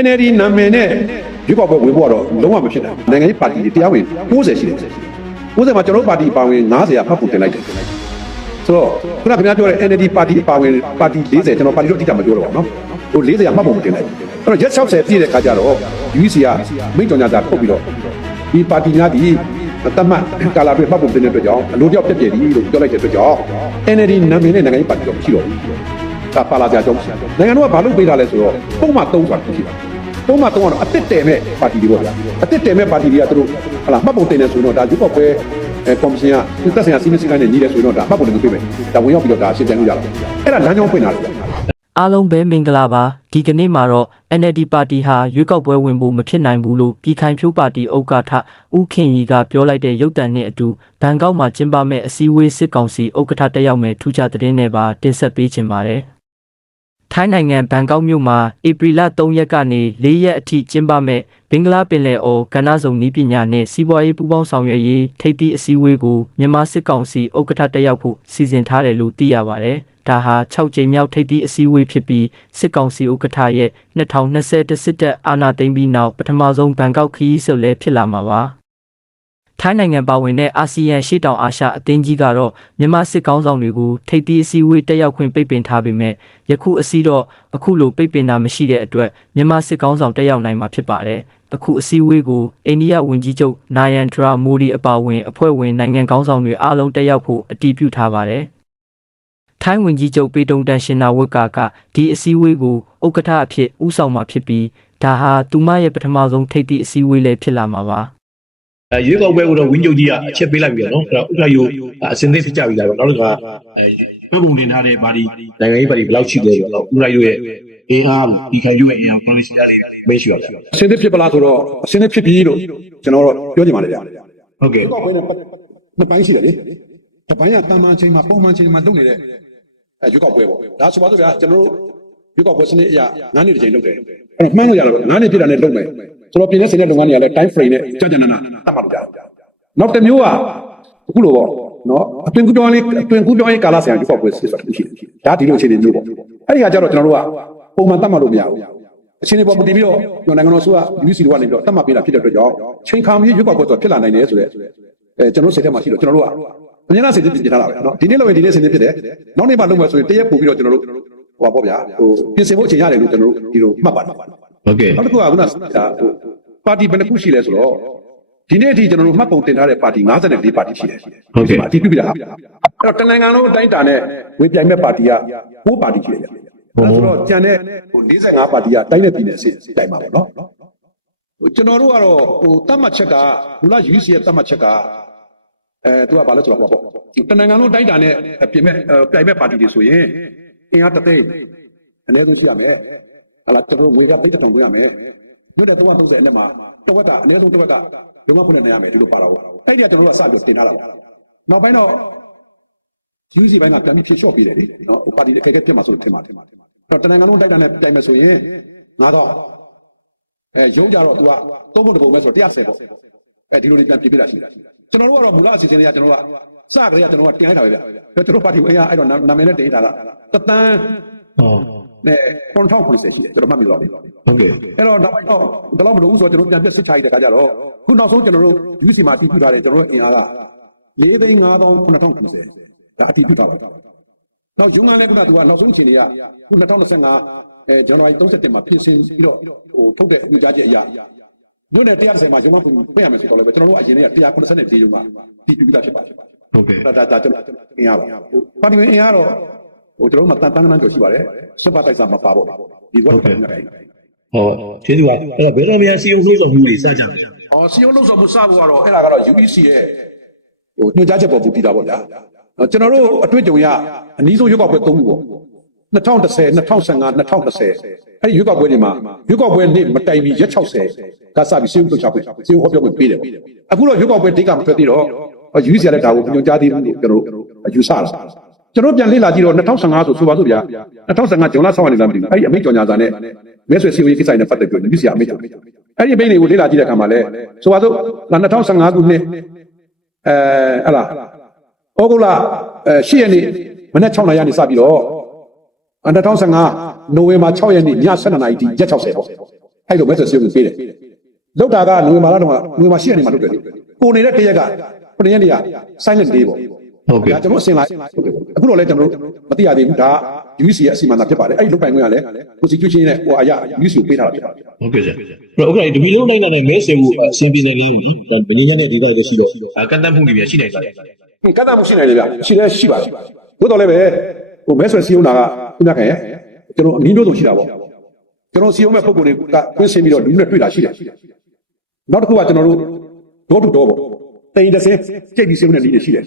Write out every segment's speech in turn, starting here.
NLD နာမည်နဲ့ရွေးကောက်ပွဲဝင်ဖို့တော့လုံးဝမဖြစ်နိုင်ဘူးနိုင်ငံရေးပါတီတွေတရားဝင်90ရှိတယ်90မှာကျွန်တော်တို့ပါတီပါဝင်90ရာဖတ်ဖို့တင်လိုက်တယ်ဆိုတော့ခုနခင်ဗျားပြောတဲ့ NLD ပါတီပါဝင်ပါတီ40ကျွန်တော်ပါတီတို့တိကျမပြောတော့ပါဘူးနော်ဟို40ရာမှတ်ဖို့မတင်လိုက်ဘူးအဲ့တော့ရက်60ပြည့်တဲ့ခါကျတော့ UEC ကမိန့်ကြော်ညာစာထုတ်ပြီးတော့ဒီပါတီများဒီတမတ်ကာလာတွေမှတ်ဖို့တင်တဲ့အတွက်ကြောင့်အလိုတယောက်ပြည့်ပြည့်ဒီလို့ပြောလိုက်တဲ့အတွက်ကြောင့် NLD နာမည်နဲ့နိုင်ငံရေးပါတီတော့မရှိတော့ဘူးဒါပါလာကြကြောင်းနိုင်ငံတော်ကဘာလို့ပေးတာလဲဆိုတော့ပုံမှန်3ဆိုတာရှိတာပုံမှန်3ကတော့အတစ်တယ်မဲ့ပါတီတွေပေါ့ဗျာအတစ်တယ်မဲ့ပါတီတွေကသူတို့ဟလာမှတ်ပုံတင်နေဆိုတော့ဒါရွေးကောက်ပွဲကော်မရှင်ကသက်ဆိုင်ရာစီမံစည်းကမ်းနဲ့ညီးတယ်ဆိုတော့ဒါမှတ်ပုံတင်ပေးမယ်ဒါဝင်ရောက်ပြီးတော့ဒါရှင်းပြလို့ရတာအဲ့ဒါလမ်းကြောင်းဖွင့်လာတယ်အားလုံးပဲမင်္ဂလာပါဒီကနေ့မှာတော့ NLD ပါတီဟာရွေးကောက်ပွဲဝင်ဖို့မဖြစ်နိုင်ဘူးလို့ပြည်ခိုင်ဖြိုးပါတီဥက္ကဋ္ဌဦးခင်ရီကပြောလိုက်တဲ့ရုပ်သံနဲ့အတူဘန်ကောက်မှာကျင်းပမဲ့အစည်းအဝေးစစ်ကောင်စီဥက္ကဋ္ဌတက်ရောက်မဲ့ထူးခြားသတင်းတွေပါတင်ဆက်ပေးချင်ပါတယ်ထိုင်းနိုင်ငံဘန်ကောက်မြို့မှာဧပြီလ3ရက်ကနေ4ရက်အထိကျင်းပမဲ့ဘင်္ဂလားပင်လယ်အော်ကဏ္ဍစုံနည်းပညာနဲ့စီးပွားရေးပူးပေါင်းဆောင်ရွက်ရေးထိပ်သီးအစည်းအဝေးကိုမြန်မာစစ်ကောင်စီဥက္ကဋ္ဌတက်ရောက်ဖို့စီစဉ်ထားတယ်လို့သိရပါတယ်။ဒါဟာ6ကြိမ်မြောက်ထိပ်သီးအစည်းအဝေးဖြစ်ပြီးစစ်ကောင်စီဥက္ကဋ္ဌရဲ့2020စစ်တပ်အာဏာသိမ်းပြီးနောက်ပထမဆုံးဘန်ကောက်ခရီးဆက်လက်ဖြစ်လာမှာပါ။ထိုင်းနိုင်ငံပါဝင်တဲ့အာဆီယံရှေ့တောင်အာရှအသင်းကြီးကတော့မြန်မာစစ်ကောင်းဆောင်တွေကိုထိပ်သီးအစည်းအဝေးတက်ရောက်ခွင့်ပိတ်ပင်ထားပေမဲ့ယခုအစည်းတော့အခုလိုပိတ်ပင်တာမရှိတဲ့အတွက်မြန်မာစစ်ကောင်းဆောင်တက်ရောက်နိုင်မှာဖြစ်ပါတယ်။အခုအစည်းအဝေးကိုအိန္ဒိယဝန်ကြီးချုပ်နာယန်ဒရာမိုဒီအပါအဝင်အဖွဲ့ဝင်နိုင်ငံကောင်းဆောင်တွေအားလုံးတက်ရောက်ဖို့အတည်ပြုထားပါတယ်။ထိုင်းဝန်ကြီးချုပ်ပေတုံတန်ရှင်နာဝတ်ကဒီအစည်းအဝေးကိုဥက္ကဋ္ဌအဖြစ်ဦးဆောင်မှာဖြစ်ပြီးဒါဟာသူမရဲ့ပထမဆုံးထိပ်သီးအစည်းအဝေးလည်းဖြစ်လာမှာပါ။ရွေးကောက်ပွဲကိုတော့ဝင်းချုပ်ကြီးကအချက်ပေးလိုက်ပြီနော်အဲ့တော့ဥက္ကဋ္ဌယူအစင်းသေးဖြစ်ကြပြီလားနောက်တစ်ခါမှတ်ပုံတင်ထားတဲ့ပါတီနိုင်ငံရေးပါတီဘယ်လောက်ရှိလဲဆိုတော့ဥက္ကဋ္ဌယူရဲ့အင်အားပေါ့ဒီခံယူရဲ့အင်အား college အဲ့လေးမေးရှိပါဗျာအစင်းသေးဖြစ်ပလားဆိုတော့အစင်းသေးဖြစ်ပြီလို့ကျွန်တော်တို့ပြောချင်ပါတယ်ဗျာဟုတ်ကဲ့ရွေးကောက်ပွဲနဲ့နှစ်ပိုင်းရှိတယ်လေတစ်ပိုင်းကတာမန်ချိန်မှာပုံမှန်ချိန်မှာလုပ်နေတဲ့ရွေးကောက်ပွဲပေါ့ဒါဆိုပါတော့ဗျာကျွန်တော်တို့ရွေးကောက်ပွဲစနစ်အရ9နှစ်တစ်ချိန်လုပ်တယ်အဲ့တော့မှန်းလို့ရတာပေါ့9နှစ်ပြည့်တာနဲ့လုပ်မယ်ဆိုတော့ပြည်내စင်တဲ့လုပ်ငန်းတွေကလည်း time frame နဲ့ကြာကြာနာနာသတ်မှတ်လို့ရတယ်နောက်တစ်မျိုးကအခုလိုပေါ့နော်အတွင်ကူးပြောင်းရေးကာလဆိုင်ရာရွေးကောက်ပွဲစစ်ဆိုတာရှိတယ်ဒါဒီလိုအခြေအနေမျိုးပေါ့အဲ့ဒီကကြတော့ကျွန်တော်တို့ကပုံမှန်သတ်မှတ်လို့မရဘူးအခြေအနေပေါ်မူတည်ပြီးတော့နိုင်ငံတော်ဆိုက UC တို့ကနေပြီးတော့သတ်မှတ်ပေးတာဖြစ်တဲ့အတွက်ကြောင့်ချိန်ခါမီရွေးကောက်ပွဲဆိုတာဖြစ်လာနိုင်တယ်ဆိုတဲ့ကျွန်တော်စိတ်ထဲမှာရှိတော့ကျွန်တော်တို့ကအများအားစိတ်ပြင်ထားတာပဲနော်ဒီနေ့လည်းဒီနေ့စင်နေဖြစ်တယ်နောက်နေ့မှလုပ်မယ်ဆိုရင်တရက်ပို့ပြီးတော့ကျွန်တော်တို့ဟိုပါပေါ့ဗျာဟိုပြင်ဆင်ဖို့အချိန်ရတယ်လို့ကျွန်တော်တို့ဒီလိုမှတ်ပါတယ်ဟုတ်ကဲ့နောက်တစ်ခုကခုနပါတီဘယ်နှခုရှိလဲဆိုတော့ဒီနေ့အထိကျွန်တော်တို့မှတ်ပုံတင်ထားတဲ့ပါတီ54ပါတီရှိတယ်ဟုတ်ကဲ့အတည်ပြုပြတာအဲ့တော့တနိုင်ငံလုံးအတိုင်းအတာနဲ့ဝင်ပြိုင်မဲ့ပါတီက9ပါတီရှိတယ်အဲ့ဆိုတော့ကျန်တဲ့ဟို45ပါတီကတိုင်းနဲ့ပြည်နယ်အဆင့်တိုင်ပါပေါ့နော်ဟိုကျွန်တော်တို့ကတော့ဟိုသတ်မှတ်ချက်ကမူလ UC ရဲ့သတ်မှတ်ချက်ကသူကဘာလဲဆိုတော့ဟောပေါ့တနိုင်ငံလုံးတိုင်းတာနဲ့ပြင်မဲ့ပြိုင်မဲ့ပါတီတွေဆိုရင်အင်အားတစ်သိန်းအနည်းဆုံးရှိရမယ်ဟလာကျွန်တော်တို့ငွေကသိန်း1000ပေးရမယ်ညွတ်တဲ့330အနက်မှာတစ်ဝက်ကအနည်းဆုံးတစ်ဝက်ကလုံငါဖွင့်နေရမယ်ဒီလိုပါတော့အဲ့ဒီကကျွန်တော်တို့ကစပြီးတင်ထားတာပေါ့နောက်ပိုင်းတော့ UC ဘိုင်းကပြန်ပြီးဖြည့်လျှော့ပေးတယ်လေနော်ဟိုပါတီအခက်အခဲပြတ်မှာဆိုလို့ထင်ပါတယ်အဲ့တော့တနိုင်ငံလုံးတိုက်တာနဲ့တိုင်မယ်ဆိုရင်9000ရုံးကြတော့ तू က3ပုံတစ်ပုံပဲဆိုတော့130ပေါ့ဒီလိုတွေပြန်ပြပေးတာရှိတယ်ကျွန်တော်တို့ကတော့မူလအစီအစဉ်တွေကကျွန်တော်တို့ကစကြရကျွန်တော်ကတင်လိုက်တာပဲဗျကျွန်တော်ပါတီဝင်ရအဲ့တော့နာမည်နဲ့တင်ထားတာတသန်းနဲ့9090ရှိတယ်ကျွန်တော်မှတ်မိတော့ပြီဟုတ်ကဲ့အဲ့တော့နောက်တော့ဒီလောက်မလို့ဘူးဆိုတော့ကျွန်တော်ပြန်ပြစ်စစ်ချလိုက်တဲ့ခါကျတော့ခုနောက်ဆုံးကျွန်တော်တို့ UC မှာအတည်ပြုထားတယ်ကျွန်တော်တို့အင်အားက4,59,90ဒါအတည်ပြုထားပါတယ်နောက်ရုံးကလည်းခုနကသူကနောက်ဆုံးအခြေအနေကခု2025ဇန်နဝါရီ31မှာပြင်ဆင်ပြီးတော့ဟိုထုတ်တဲ့ညွှန်ကြားချက်အရမြို့နယ်130မှာရုံးကဖွင့်ရမယ်ဆိုတော့လည်းကျွန်တော်တို့အရင်က194ရုံးကတည်ပြုပြီးသားဖြစ်ပါတယ်ဟုတ်ကဲ့ဒါကျွန်တော်အင်အားပါပါတီဝင်အင်အားတော့ဟိုကျွန်တော်တို့မှာတန်တန်းကျော်ရှိပါတယ်စစ်ပတ်တိုက်စားမပါပေါ့ဒီဘက်ကလည်းနေတယ်ဟုတ်ကျေးဇူးပါအဲ့တော့ဘယ်တော့မှစီယုံနှုတ်ဆောင်မှုတွေစကြမယ်စီယုံနှုတ်ဆောင်မှုစဖို့ကတော့အဲ့ဒါကတော့ UEC ရဲ့ဟိုညွှန်ကြားချက်ပေါ်ပူတည်တာပေါ့ဗျာကျွန်တော်တို့အတွေ့အကြုံရအနည်းဆုံးရွေးကောက်ပွဲ3ခုပေါ့2010 2015 2020အဲ့ဒီရွေးကောက်ပွဲတွေမှာရွေးကောက်ပွဲနေ့မတိုင်မီရက်60ကစပြီးစီယုံနှုတ်ချခွင့်စီယုံဟောပြောခွင့်ပေးတယ်ပေါ့အခုတော့ရွေးကောက်ပွဲဒိတ်ကမထွက်သေးတော့ UEC ကလည်းဒါကိုညွှန်ကြားသေးဘူးလို့ကျွန်တော်ယူဆတာကျွန်တော်ပြန်လေ့လာကြည့်တော့2015ဆိုပါစို့ဗျာ2015ဇွန်လ6ရက်နေ့လားမသိဘူးအဲ့ဒီအမိန့်ကြော်ညာစာနဲ့မဲဆွယ်စီဝေးကိစ္စနဲ့ပတ်သက်ပြီး UC အမိန့်ကြော်အဲ့ဒီအမိန့်တွေကိုလေ့လာကြည့်တဲ့အခါမှာလဲဆိုပါစို့2015ခုနှစ်ဟလာဩဂုတ်လ10ရက်နေ့မနက်6နာရီကနေစပြီးတော့2015နိုဝင်ဘာ6ရက်နေ့ည7:00နာရီထိရက်60ပေါ့ အဲ့လိုမဲဆွယ်စည်းရုံးပေးတယ်လောက်တာကနိုဝင်ဘာလတော့နိုဝင်ဘာ10ရက်နေ့မှာလုပ်တယ်လေကိုနေတဲ့တရက်က9ရက်နေ့က silent day ပေါ့ ဟုတ်ကဲ့ ဒါကျွန်တော်အစင်လိုက်အခုတော့လည်းကျွန်တော်တို့မသိရသေးဘူးဒါ UEC ရဲ့အစီအမံသာဖြစ်ပါတယ်အဲ့ဒီလုပ်ပိုင်ခွင့်ကလည်း constitution နဲ့ဟိုအရာ UEC ကိုပေးထားတာဖြစ်ပါတယ် ဟုတ်ကဲ့ဆရာအဲ့တော့ဥက္ကဋ္ဌတပီလုံးတိုင်းနဲ့မဲဆွယ်ဖို့အဆင်ပြေနိုင်လားပေါ့နော်ဗညင်းညက်တဲ့ဒေသတွေရှိတော့ကန့်သတ်မှုတွေများရှိနိုင်လား ကန့်သတ်မှုရှိနိုင်တယ်ဗျရှိတယ်ရှိပါတယ်သို့တော်လည်းပဲဟိုမဲဆွယ်စည်းရုံးတာကခုနကရဲ့ကျွန်တော်အနည်းမျိုးစုံရှိတာပေါ့ကျွန်တော်စည်းရုံးမဲ့ပုံကိုယ်တွေကတွင်းဆင်းပြီးတော့လူနဲ့တွေ့တာရှိတယ်နောက်တစ်ခုကကျွန်တော်တို့door to door ပေါ့တိန်တစ်စင်းကြိတ်ပြီးစည်းရုံးတဲ့နည်းတွေရှိတယ်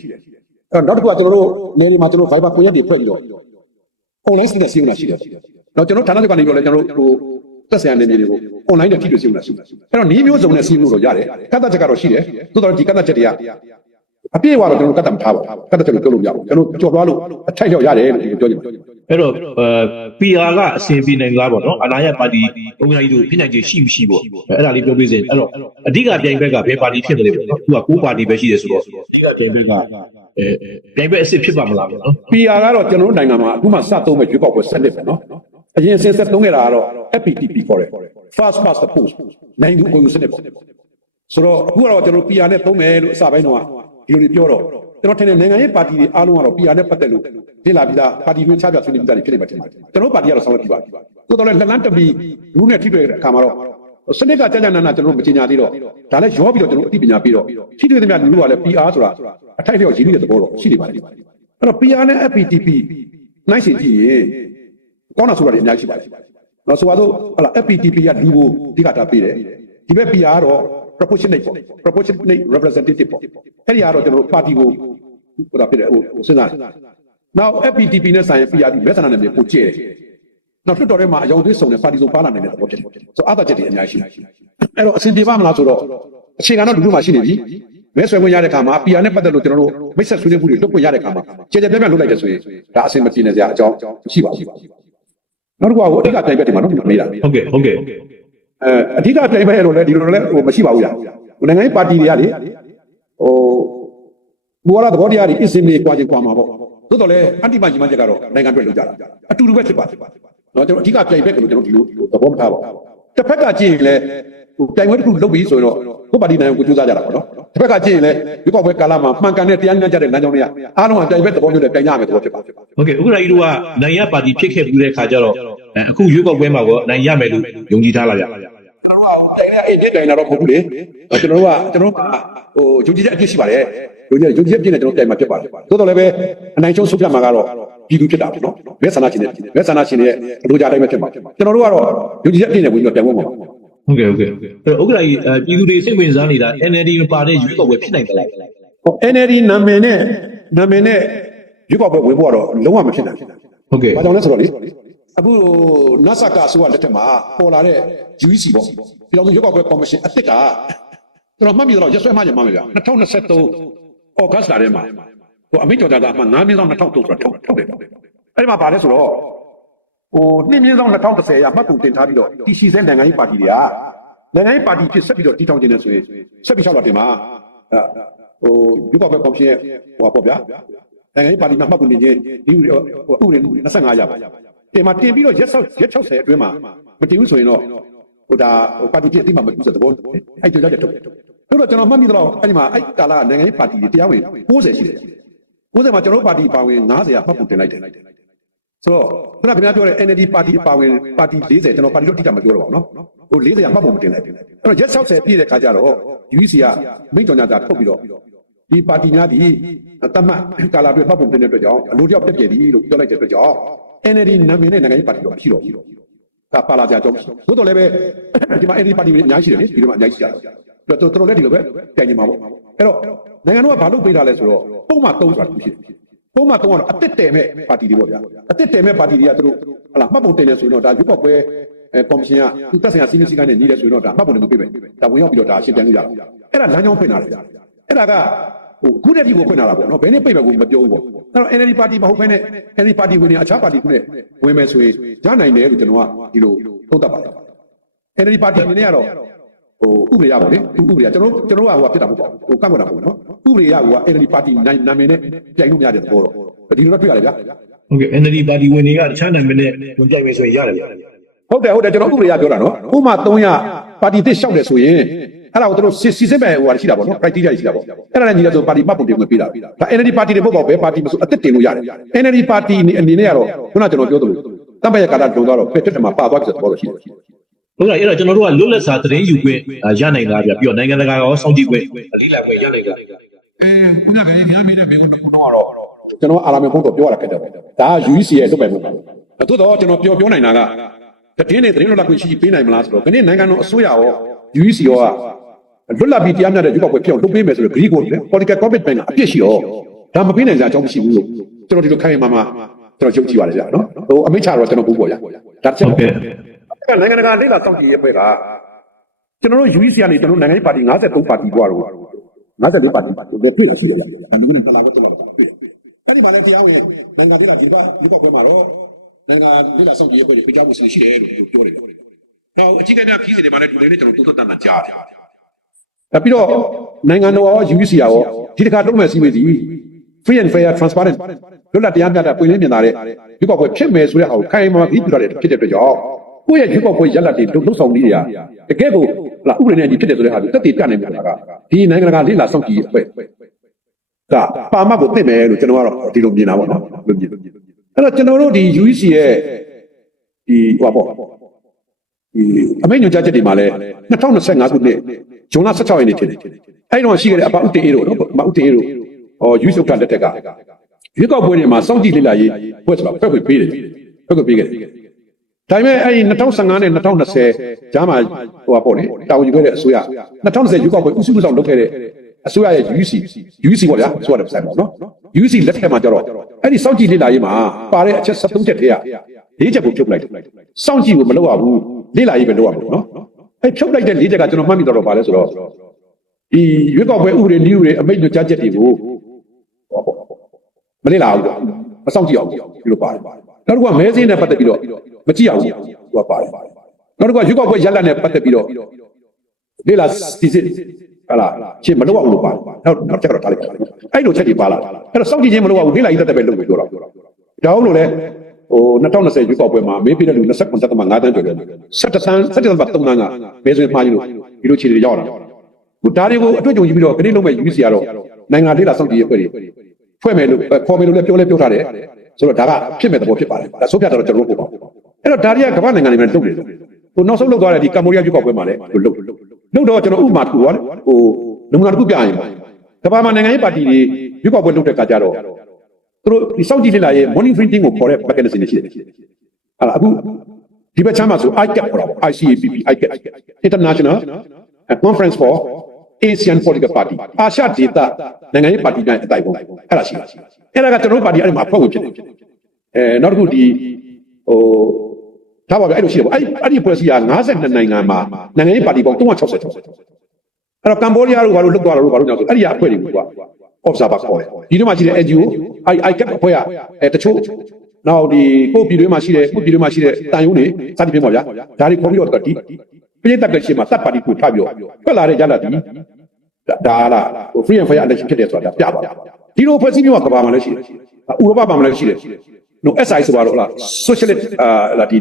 အဲ့နောက်တစ်ခုကကျွန်တော်တို့နေတွေမှာကျွန်တော် Viber ကွန်ရက်တွေဖွဲ့ပြီးတော့ online စနစ်စည်းရုံးတာရှိတယ်နောက်ကျွန်တော်ဌာနတွေကနေပြီးတော့လည်းကျွန်တော်တို့ဟိုသက်ဆိုင်ရာနေတွေကို online နဲ့ထိတွေ့စည်းရုံးတာရှိတယ်အဲ့တော့နည်းမျိုးစုံနဲ့စည်းရုံးလို့ရတယ်ကန့်သတ်ချက်ကတော့ရှိတယ်သို့တော်ဒီကန့်သတ်ချက်တွေကအပြည့်အဝတော့ကျွန်တော်ကတ်တမထားပါဘူးကတ်တက်ချက်ကိုပြောလို့မရဘူးကျွန်တော်ကြော်သွားလို့အထိုက်ရောက်ရတယ်လို့ပြောကြတယ်အဲ့တော့PR ကအဆင်ပြေနိုင်လားပေါ့နော်အနာရပါတီဥက္ကဋ္ဌကြီးတို့ပြည်နိုင်ကြီးရှိမရှိပေါ့အဲ့ဒါလေးပြောပြစေအဲ့တော့အဓိကပြိုင်ဘက်ကဘယ်ပါတီဖြစ်တယ်ပေါ့နော်သူကကိုးပါတီပဲရှိတယ်ဆိုတော့အဓိကပြိုင်ဘက်ကပြိုင်ဘက်အစ်စ်ဖြစ်ပါမလားပေါ့နော် PR ကတော့ကျွန်တော်တို့နိုင်ငံမှာအခုမှစသုံးမဲ့ရွေးကောက်ပွဲစနစ်ပေါ့နော်အရင်စသုံးခဲ့တာကတော့ FPTP ခေါ်တယ် First Past the Post နိုင်သူကိုယူစနစ်ပေါ့ဆိုတော့အခုကတော့ကျွန်တော် PR နဲ့သုံးမယ်လို့အစပိုင်းတော့ဒီလိုတွေပြောတော့ကျွန်တော်ထင်တယ်နိုင်ငံရေးပါတီတွေအားလုံးကတော့ PR နဲ့ပတ်သက်လို့ဒေလာပြီးသားပါတီတွင်းချပြဆွေးနွေးပြီးသားတွေဖြစ်နေမှာတင်ပါတယ်ကျွန်တော်ပါတီကတော့ဆောင်ရွက်ပြီးပါပြီသို့တော်လည်းလက်လန်းတပီလူနဲ့ထိတွေ့တဲ့အခါမှာတော့စနစ်ကကြာကြာနာနာကျွန်တော်မကြေညာသေးတော့ဒါလည်းရောပြီးတော့ကျွန်တော်အသိပညာပေးတော့ထိတွေ့သမျှလူလူကလည်း PR ဆိုတာအထိုက်လျောက်ရင်းနှီးတဲ့သဘောတော့ရှိနေပါတယ်အဲ့တော့ PR နဲ့ FPTP နိုင်ရှင်ကြည့်ရင်ကောင်းတာဆိုတာတွေအများကြီးရှိပါတယ်နော်ဆိုတော့ဟုတ်လား FPTP ကလူကိုအဓိကထားပေးတယ်ဒီဘက် PR ကတော့ proportionate ပေါ့ proportionate representative ပေါ့အဲ့ဒီကတော့ကျွန်တော်ပါတီကိုဟိုဒါဖြစ်တယ်ဟိုစဉ်းစားတယ်နောက် FPTP နဲ့ဆိုင် PR ဒီမဲဆန္ဒနယ်မြေကိုကျဲတယ်နောက်လွှတ်တော်ထဲမှာအယောင်သွေးစုံတဲ့ပါတီစုံပါလာနိုင်တဲ့သဘောဖြစ်တယ်ဆိုအားသာချက်တွေအများကြီးရှိတယ်အဲ့တော့အစဉ်ပြေပါမလားဆိုတော့အခြေခံတော့လူလူမှရှိနေပြီမဲဆွဲခွင့်ရတဲ့ခါမှာ PR နဲ့ပတ်သက်လို့ကျွန်တော်တို့မိတ်ဆက်ဆွေးနွေးမှုတွေလုပ်ခွင့်ရတဲ့ခါမှာကျေကျေပြတ်ပြတ်လုပ်လိုက်တယ်ဆိုရင်ဒါအဆင်မပြေနေစရာအကြောင်းရှိပါဘူးနောက်တစ်ခုကအဓိကတိုင်ပြတ်တွေမှာတော့မေးတာဟုတ်ကဲ့ဟုတ်ကဲ့အဓိကတိုင်ပြတ်ရလို့လည်းဒီလိုလည်းဟိုမရှိပါဘူးညာနိုင်ငံရေးပါတီတွေကလေဟိုဘူရသဘောတရားတွေအစ်စင်းတွေကြွားချင်းကြွားမှာပေါ့သို့တော်လည်းအန်တီမဂျီမန်ချက်ကတော့နိုင်ငံအတွက်လုပ်ကြတာအတူတူပဲဖြစ်ပါတယ်နော်ကျွန်တော်အဓိကပြိုင်ဘက်ကလို့ကျွန်တော်ဒီလိုသဘောမထားပါဘူးတစ်ဖက်ကကြည့်ရင်လည်းဟိုပြိုင်ပွဲတစ်ခုလုပ်ပြီးဆိုရင်တော့ကိုပါတီနိုင်ငံကိုကြိုးစားကြတာပေါ့နော်တစ်ဖက်ကကြည့်ရင်လည်းဒီကောက်ပွဲကာလမှာမှန်ကန်တဲ့တရားညွှန်ကြားတဲ့လမ်းကြောင်းတွေကအားလုံးကပြိုင်ဘက်သဘောမျိုးနဲ့ပြိုင်ရမယ်သဘောဖြစ်ပါတယ်ဟုတ်ကဲ့ဥက္ကဋ္ဌကြီးတို့ကနိုင်ရပါတီဖြစ်ခဲ့ပြီးတဲ့ခါကျတော့အခုရွေးကောက်ပွဲမှာကောနိုင်ရမယ်လို့ယုံကြည်ထားလားဗျကျွန်တော်တို့ကဟိုပြိုင်နေအိမ်ပြတိုင်တာတော့မဟုတ်ဘူးလေကျွန်တော်တို့မှာဟိုယုံကြည်တဲ့အဖြစ်ရှိပါတယ်ယုံကြည်အဖြစ်နဲ့ကျွန်တော်ပြိုင်မှာဖြစ်ပါတယ်သို့တော်လည်းပဲအနိုင်ဆုံးဆုဖြတ်မှာကတော့ပြည်သူဖြစ်တာပေါ့နော်မဲဆန္ဒရှင်တွေမဲဆန္ဒရှင်တွေရဲ့အလိုကြတိုင်းပဲဖြစ်မှာကျွန်တော်တို့ကတော့ယုံကြည်တဲ့အဖြစ်နဲ့ဝင်ပြီးပြိုင်ဖို့မှာဟုတ်ကဲ့ဟုတ်ကဲ့အဲ့တော့ဥက္ကဋ္ဌကြီးပြည်သူတွေစိတ်ဝင်စားနေတာ NLD ပါတဲ့ရွေးကောက်ပွဲဖြစ်နိုင်တယ်လားဟို NLD နာမည်နဲ့ရွေးကောက်ပွဲဝင်ဖို့ကတော့လုံးဝမဖြစ်နိုင်ဘူးဟုတ်ကဲ့ဘာကြောင့်လဲဆိုတော့လေအခုနတ်ဆကာဆိုလက်ထက်မှာပေါ်လာတဲ့ UEC ပေါ့ပြည်တော်စုရွေးကောက်ပွဲကော်မရှင်အသစ်ကကျွန်တော်မှတ်မိတော့ရက်စွဲမှကြမှာပဲဗျ2023ဩဂတ်စ်လထဲမှာဟိုအမိန့်ကြော်ကြားတာအမှ9/2003ဆိုတာထုတ်တယ်အဲ့ဒီမှာဗာလဲဆိုတော့ဟို2/2010ရမှတ်ပုံတင်ထားပြီးတော့တီစီဆဲနိုင်ငံရေးပါတီတွေကနိုင်ငံရေးပါတီဖြစ်ဆက်ပြီးတော့တည်ထောင်ခြင်းနဲ့ဆိုရင်ဆက်ပြီးလျှောက်လာတင်မှာဟိုရွေးကောက်ပွဲကော်မရှင်ရဲ့ဟိုပေါ့ဗျာနိုင်ငံရေးပါတီမှာမှတ်ပုံတင်ခြင်းဒီဥပဒေ25ရပါတင်မှာတင်ပြီးတော့ရက်60အတွင်းမှာမတင်ဘူးဆိုရင်တော့ဟိုဒါပါတီပြည့်အသိမှမပြုစတဲ့သဘောအဲ့ကြောက်ကြထုတ်တယ်အဲ့တော့ကျွန်တော်မှတ်မိတော့အဲ့ဒီမှာအဲ့ကာလကနိုင်ငံရေးပါတီတွေတရားဝင်60ရှိတယ်90မှာကျွန်တော်ပါတီပါဝင်90ရမှတ်ပုံတင်လိုက်တယ်ဆိုတော့ခုနကခင်ဗျားပြောတဲ့ NLD ပါတီပါဝင်ပါတီ40ကျွန်တော်ပါတီတော့တိကျမပြောတော့ပါဘူးနော်ဟို40ရမှတ်ပုံမတင်လိုက်တယ်အဲ့တော့ရက်60ပြည့်တဲ့ခါကျတော့ UEC ကမိန့်ကြော်ညာတာထုတ်ပြီးတော့ဒီပါတီများဒီတမတ်ကာလာတွေမှတ်ပုံတင်တဲ့အတွက်ကြောင့်အလိုတယောက်ပြည့်ပြည့်သည်လို့ပြောလိုက်တဲ့အတွက်ကြောင့် NLD နာမည်နဲ့နိုင်ငံရေးပါတီတော့မရှိတော့ဘူးဒါပါလာကြကြောင်းသို့တော်လည်းပဲဒီမှာ NLD ပါတီတွေအများကြီးရှိတယ်လေဒီလိုမှအများကြီးရှိကြတယ်တော်တော်လည်းဒီလိုပဲတိုင်နေမှာပေါ့အဲ့တော့နိုင်ငံတော်ကဘာလုပ်ပေးတာလဲဆိုတော့ပုံမှန်3ဆိုတာဖြစ်တယ်ပုံမှန်3ကတော့အသက်တယ်မဲ့ပါတီတွေပေါ့ဗျာအသက်တယ်မဲ့ပါတီတွေကသူတို့ဟလာမှတ်ပုံတင်နေဆိုရင်တော့ဒါရွေးကောက်ပွဲကော်မရှင်ကသူတက်ဆိုင်ရာစီးပွားရေးကနေညီးတယ်ဆိုရင်တော့ဒါမှတ်ပုံတင်ပေးမယ်ဒါဝင်ရောက်ပြီးတော့ဒါရှင်းပြလို့ရတယ်အဲ့ဒါလမ်းကြောင်းဖွင့်လာတယ်အဲ့ဒါကဟိုခုတည်းဒီကိုဖွင့်လာတာပေါ့နော်ဘယ်နဲ့ပြိတ်မယ်ကိုမပြောဘူးပေါ့အဲ့တော့ NLD ပါတီမဟုတ်ဘဲနဲ့ NLD ပါတီဝင်နေအခြားပါတီခုနဲ့ဝင်မယ်ဆိုရင်ရနိုင်တယ်လို့ကျွန်တော်ကဒီလိုသုံးသပ်ပါတယ် NLD ပါတီအနေနဲ့ကတော့ဟိုဥပဒေရပါလေဥပဒေရကျွန်တော်ကဟိုဖြစ်တာမဟုတ်ပါဘူးဟိုကန့်ကွက်တာမဟုတ်နော်ဥပဒေရဟိုက NLD ပါတီနာမည်နဲ့ပြိုင်လို့မရတဲ့သဘောတော့ဒီလိုတော့တွေ့ရတယ်ဗျာဟုတ်ကဲ့ NLD ပါတီဝင်တွေကတခြားနာမည်နဲ့ဝင်ပြိုင်မယ်ဆိုရင်ရတယ်ဗျာ ဟုတ်တယ်ကျွန်တော်ဥပဒေရပြောတာနော်ဥပမာ300ပါတီတစ်လျှောက်တယ်ဆိုရင်အဲ့ဒါကိုတို့စီစစ်မဲ့ဟိုဟာရှိတာပေါ့နော် criteria ရှိတာပေါ့အဲ့ဒါလည်းညီတယ်ဆိုပါတီမှတ်ပုံတင်ဝင်ပေးတာဒါ NLD ပါတီတွေပေါ့ဘယ်ပါတီမဆိုအသက်တင်လို့ရတယ် NLD ပါတီအနေနဲ့ကတော့ခုနကျွန်တော်ပြောသလိုတပတ်ရကာလလုံသွားတော့ဖက်တက်မှာပါသွားပြီဆိုတော့ရှိတယ်ဟုတ်ကဲ့အဲ့တော့ကျွန်တော်တို့ကလွတ်လပ်စွာသတင်းယူခွင့်ရနိုင်တာပြပြီးတော့နိုင်ငံတကာရောစောင့်ကြည့်ခွင့်လေးလာခွင့်ရနိုင်တာဦးညခိုင်ခင်ဗျားမေးတဲ့မိကုန်းနှစ်ခုလုံးကတော့ကျွန်တော်အာလာမေဖုန်းတော့ပြောရတာခက်တယ်ဒါ UEC ရဲ့လုပ်ပိုင်မှုပါသို့တော့ကျွန်တော်ပြောနိုင်တာကသတင်းတွေသတင်းလွတ်လပ်ခွင့်ရှိပေးနိုင်မလားဆိုတော့ခဏနိုင်ငံတော်အစိုးရရော UEC ရောကလွတ်လပ်ပြီးတရားမျှတဲ့ရွေးကောက်ပွဲဖြစ်အောင်လုပ်ပေးမယ်ဆိုတော့ Greek ကို political commitment ကအပြည့်ရှိရောဒါမပေးနိုင်ကြအကြောင်းမရှိဘူးလို့ကျွန်တော်ဒီလိုခိုင်မာကျွန်တော်ယုံကြည်ပါတယ်ဗျာနော်ဟိုအမိန့်ချတော့ကျွန်တော်ဘူးပေါ့ဗျာဒါတစ်ချက်ဟုတ်ကဲ့နိုင်ငံတကာလေးလာစောင့်ကြည့်ရအဖွဲ့ကကျွန်တော်တို့ UEC ကနေကျွန်တော်နိုင်ငံရေးပါတီ53ပါတီပွားတော့54ပါတီနဲ့တွေ့တာရှိတယ်ဗျာဒါလုံးဝနဲ့2လခွဲ3လလောက်တွေ့တယ်အဲ့ဒီမှာလည်းတရားဝင်နိုင်ငံလေးလာဒီတစ်ပတ်ရွေးကောက်ပွဲမှာတော့နိုင်ငံလေးလာစောင့်ကြည့်ရအဖွဲ့တွေဖိကြားမှုရှိတယ်လို့ပြောတယ်ဗျာနောက်အကြီးအကဲများခီးစီတွေမှာလည်းဒီလိုလေးကျွန်တော်တိုးတက်တန်ကြားတယ်ပြီးတော့နိုင်ငံတော်ရော UEC ရောဒီတစ်ခါတော့မဲ့စီဝေးစီ free and fair transparent လွတ်လပ်တရားမျှတပွင့်လင်းမြင်သာတဲ့ရွေးကောက်ပွဲဖြစ်မယ်ဆိုတဲ့ဟာကိုခိုင်မာပြီးပြရတယ်ဖြစ်တဲ့အတွက်ကြောင့်ကိုယ့်ရဲ့ရွေးကောက်ပွဲရလဒ်တွေလှုပ်ဆောင်နည်းတွေကတကယ်ကိုဥပဒေနဲ့ဒီဖြစ်တယ်ဆိုတဲ့ဟာကိုတက်တည်ပြနိုင်မှာကဒီနိုင်ငံတကာလေးလာစောင့်ကြည့်အဖွဲ့ကပါမတ်ကိုသိမယ်လို့ကျွန်တော်ကတော့ဒီလိုမြင်တာပေါ့နော်လို့မြင်အဲ့တော့ကျွန်တော်တို့ဒီ UEC ရဲ့ဒီဟိုပေါ့ဒီအမိန့်ညွှန်ကြားချက်တွေမှာလည်း2025ခုနှစ်ဇွန်လ16ရက်နေ့ဖြစ်တယ်အဲ့တော့ရှိခဲ့တဲ့အပဥတေအေးတို့နော်ဥတေအေးတို့ယူဆုပ်ကလက်ထက်ကရွေးကောက်ပွဲတွေမှာစောင့်ကြည့်လေ့လာရေးဖွဲ့ဆိုတာဖွဲ့ပေးတယ်ဖွဲ့ပေးခဲ့တယ်ဒါပေမဲ့အဲ့ဒီ2015နဲ့2020ဂျားမှာဟိုပါပေါ့လေတာဝန်ယူခဲ့တဲ့အစိုးရ2020ရွေးကောက်ပွဲဥစုဆောင်လုပ်ခဲ့တဲ့အစိုးရရဲ့ UEC ပေါ့ဗျာဆိုရတယ်ဆိုင်ပေါ့နော် UEC လက်ထက်မှာကျတော့အဲ့ဒီစောင့်ကြည့်လေ့လာရေးမှာပါတဲ့အချက်73ချက်တည်းက၄ချက်ကိုဖြုတ်လိုက်တယ်စောင့်ကြည့်ကိုမလုပ်ရဘူးလေ့လာရေးပဲလုပ်ရမှာနော်အဲ့ဖြုတ်လိုက်တဲ့၄ချက်ကကျွန်တော်မှတ်မိတော့ပါလဲဆိုတော့ဒီရွေးကောက်ပွဲဥပဒေနည်းဥပဒေအမိန့်ညွှန်ကြားချက်တွေကိုမလေ့လာဘူးမစောင့်ကြည့်အောင်ဒီလိုပါတယ်နောက်တစ်ခုကမဲစင်းနဲ့ပတ်သက်ပြီးတော့မကြည့်အောင်ဟိုပါတယ်နောက်တစ်ခုကရွေးကောက်ပွဲရလဒ်နဲ့ပတ်သက်ပြီးတော့လေ့လာစီစစ်ဟာလားရှင်းမလုပ်အောင်လို့ပါတယ်နောက်ချက်တော့ထားလိုက်ပါအဲ့လိုချက်တွေပါလာအဲ့တော့စောင့်ကြည့်ခြင်းမလုပ်အောင်လေ့လာရေးတက်ပဲလုပ်လို့ပြောတာဒါဟုတ်လို့လေဟို2020ရွေးကောက်ပွဲမှာမေးပြတဲ့လူ29.5တန်းကျော်တယ်17တန်း17.3တန်းကမဲစင်းမှားကြီးလို့ဒီလိုခြေတွေရောက်လာဟိုဒါတွေကိုအတွေ့အကြုံကြီးပြီးတော့ခဏလုံးမဲ့ UEC ကတော့နိုင်ငံလေးလာစောင့်ကြည့်ရဖွဲ့တွေဖွဲ့မယ်လို့ခေါ်မယ်လို့လည်းပြောထားတယ်ဆိုတော့ဒါကဖြစ်မဲ့သဘောဖြစ်ပါတယ်ဒါဆိုပြတော့ကျွန်တော်တို့ပို့ပါအဲ့တော့ဒါတွေကကမ္ဘာနိုင်ငံတွေမှာလုပ်တယ်ဟိုနောက်ဆုံးလုပ်သွားတဲ့ဒီကမ္ဘောဒီးယားရွေးကောက်ပွဲမှာလည်းလုပ်တော့ကျွန်တော်ဥပမာတစ်ခုဟိုနမူနာတစ်ခုပြရင်ကမ္ဘာမှာနိုင်ငံရေးပါတီတွေရွေးကောက်ပွဲလုပ်တဲ့အခါကျတော့သူတို့ဒီစောင့်ကြည့်လေ့လာရေး monitoring team ကိုခေါ်တဲ့ mechanism တွေရှိတယ်အဲ့အခုဒီဘက်ချမ်းမှာဆို ICAP ခေါ်တာပေါ့ ICAP International Conference for Asian Political Party အာရှဒေသနိုင်ငံရေးပါတီတိုင်းအတိုင်းပေါ့အဲ့ဒါရှိတယ်အဲ့ဒါကကျွန်တော်တို့ပါတီအဲ့ဒီမှာအဖွဲ့ဝင်ဖြစ်တယ်နောက်တစ်ခုဒီဟိုထားပါဗျအဲ့လိုရှိတယ်ပေါ့အဲ့ဒီဖွဲ့စည်းက52နိုင်ငံမှာနိုင်ငံရေးပါတီပေါင်း360ကျော်အဲ့တော့ကမ္ဘောဒီးယားတို့ဘာလို့လွတ်သွားတာလို့ဘာလို့ညောဆိုအဲ့ဒီအဖွဲ့တွေကိုက observer ခေါ်တယ်ဒီတော့မှရှိတဲ့ NGO ICAP အဖွဲ့ကတချို့နောက်ဒီကိုပြည်တွင်းမှာရှိတဲ့တန်ယုံတွေစသဖြင့်ပေါ့ဗျာဒါတွေခေါ်ပြီးတော့ဒီပြည်တပ်ကရှိမှာတပ်ပါတီကိုထားပြီးတော့ထွက်လာတဲ့ရလဒ်ဒီဒါလားဟို free and fair election ဖြစ်တယ်ဆိုတာပြပါဒီလိုဖွဲ့စည်းမျိုးကကမ္ဘာမှာလည်းရှိတယ်ဥရောပမှာလည်းရှိတယ်နော် SI ဆိုပါတော့လား socialist လာဒီ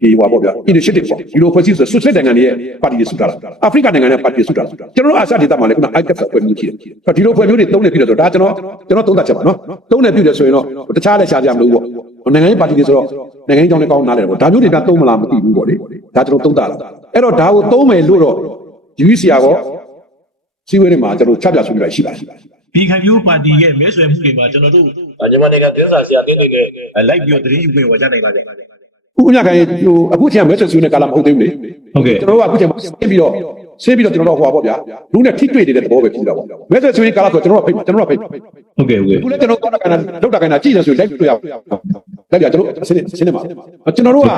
ဟိုပေါ့ဗျာ initiative ပေါ့ဒီလိုဖွဲ့စည်းဆို socialist နိုင်ငံတွေရဲ့ပါတီတွေစုတာလားအာဖရိကနိုင်ငံတွေပါတီတွေစုတာလားကျွန်တော်တို့အာရှဒေသမှာလည်းခုန ICAP ဆိုဖွဲ့မျိုးရှိတယ်ဒီလိုဖွဲ့မျိုးတွေသုံးနေပြီဆိုတော့ဒါကျွန်တော်သုံးသပ်ချက်ပါနော်သုံးနေပြီဆိုရင်တော့တခြားလည်းရှားကြမလို့ပေါ့နိုင်ငံရေးပါတီတွေဆိုတော့နိုင်ငံရေးကြောင်းလည်းကောင်းနားလဲပေါ့ဒါမျိုးတွေကသုံးမလားမသိဘူးပေါ့လေဒါကျွန်တော်သုံးသပ်လာအဲ့တော့ဒါကိုသုံးမယ်လို့တော့ UEC ရောစီဝေးတွေမှာကျွန်တော်ချပြဆွေးနွေးရရှိပါတယ်ပြည်ခိုင်ဖြိုးပါတီရဲ့မဲဆွယ်မှုတွေမှာကျွန်တော်တို့မြန်မာနိုင်ငံသတင်းစာဆရာအသင်းတွေနဲ့လိုက်ပြီးတော့သတင်းယူခွင့်ဝယ်ကြနိုင်လားဗျဥပမာခိုင်ဟိုအခုချိန်မဲဆွယ်ဆွေးနွေးကာလမဟုတ်သေးဘူးလေဟုတ်ကဲ့ကျွန်တော်တို့ကအခုချိန်မှာဆင်းပြီးတော့ကျွန်တော်တို့ဟိုပါပေါ့ဗျာလူနဲ့ထိတွေ့နေတဲ့သဘောပဲဖြစ်တာပေါ့မဲဆွယ်ဆွေးနွေးကာလဆိုကျွန်တော်တို့ဖိတ်ဟုတ်ကဲ့ဟုတ်ကဲ့အခုလည်းကျွန်တော်တို့လောက်တာခိုင်တာကြည့်နေဆိုလိုက်တွေ့ရလိုက်ပြကျွန်တော်ဆင်းနေမှာကျွန်တော်တို့က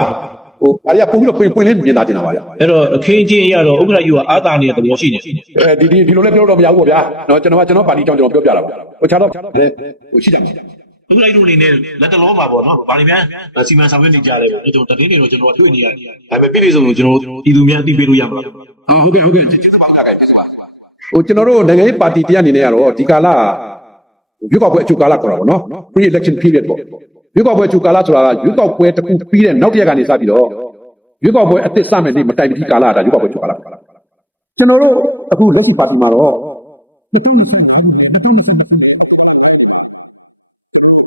ဟိုအားရပုံပြီးတော့ပွင့်လေးမြင်လာတင်တာပါဗျာအဲ့တော့အခင်းချင်းရတော့ဥက္ကဋ္ဌယူကအာသာနေတဲ့သဘောရှိနေဒီလိုလည်းပြောတော့မရဘူးပေါ့ဗျာနော်ကျွန်တော်ပါတီကြောင့်ကျွန်တော်ပြောပြတာပါဟိုခြားတော့လည်းဟိုရှိကြမှာဥက္ကဋ္ဌတို့အနေနဲ့လက်တလုံးမှာပေါ့နော်ဗာလီမြန်စီမံဆောင်ရွက်နေကြတယ်ပေါ့ဒီတော့တင်းတွေတော့ကျွန်တော်တွေ့နေရတယ်ဒါပေမဲ့ပြည့်စုံကျွန်တော်ပြည်သူများအသိပေးလို့ရမလားဟုတ်ကဲ့ကျေးဇူးပါဦးများခိုင်ကျေးဇူးပါဟိုကျွန်တော်တို့နိုင်ငံရေးပါတီတရားအနေနဲ့ကတော့ဒီကာလရွေးကောက်ပွဲအကျိုးကာလခေါ်တာပေါ့နော် pre election period ပေါ့ရွေးကောက်ပွဲအကျိုးကာလဆိုတာကရွေးကောက်ပွဲတစ်ခုပြီးတဲ့နောက်တစ်ရက်ကနေစပြီးတော့ ရွေးကောက်ပွဲအသစ်စမယ်နေ့မတိုင်မီကာလဒါရွေးကောက်ပွဲချုပ်ကာလကျွန်တော်တို့အခုလက်ရှိပါတီမှာတော့2025ခုနှစ်2022ခုနှစ်အောက်တိုဘာလ9ရက်နေ့မှာကျွန်တော်တို့